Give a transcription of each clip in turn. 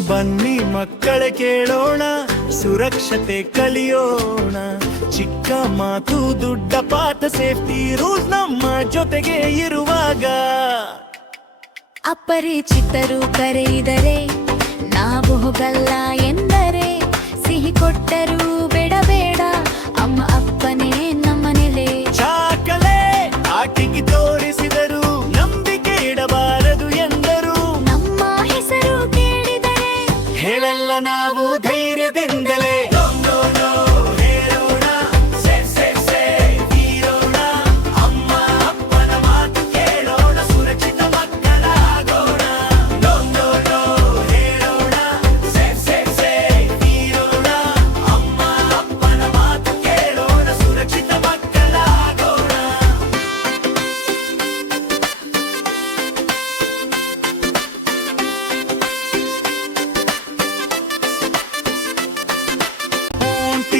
ಬನ್ನಿ ಮಕ್ಕಳ ಕೇಳೋಣ, ಸುರಕ್ಷತೆ ಕಲಿಯೋಣ. ಚಿಕ್ಕ ಮಾತು, ದೊಡ್ಡ ಪಾಠ, ಸೇಫ್ಟಿ ರೂಲ್ಸ್ ನಮ್ಮ ಜೊತೆಗೆ ಇರುವಾಗ. ಅಪರಿಚಿತರು ಕರೆಯಿದರೆ, ನಾವು ಹೋಗಲ್ಲ ಎಂದರೆ, ಸಿಹಿ ಕೊಟ್ಟರೂ ನಾವು ಧೈರ್ಯದಿಂದಲೇ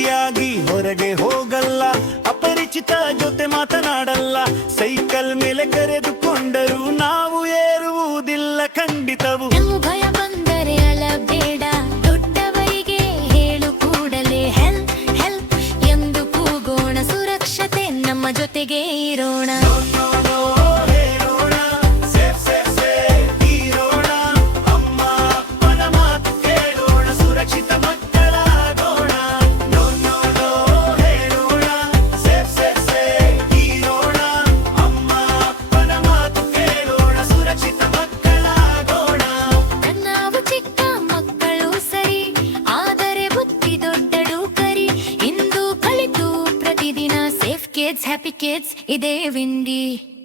ಒಂಟಿಯಾಗಿ ಹೊರಗೆ ಹೋಗಲ್ಲ, ಅಪರಿಚಿತ ಜೊತೆ ಮಾತನಾಡಲ್ಲ, ಸೈಕಲ್ ಮೇಲೆ ಕರೆದುಕೊಂಡರು ನಾವು ಏರುವುದಿಲ್ಲ ಖಂಡಿತವು. ಭಯ ಬಂದರೆ ಅಳಬೇಡ, ದೊಡ್ಡವರಿಗೆ ಹೇಳು ಕೂಡಲೇ ಹೆಲ್ಪ್ ಹೆಲ್ಪ್ ಎಂದು ಕೂಗೋಣ, ಸುರಕ್ಷತೆ ನಮ್ಮ ಜೊತೆಗೆ ಇರೋಣ. kids, happy kids, windy.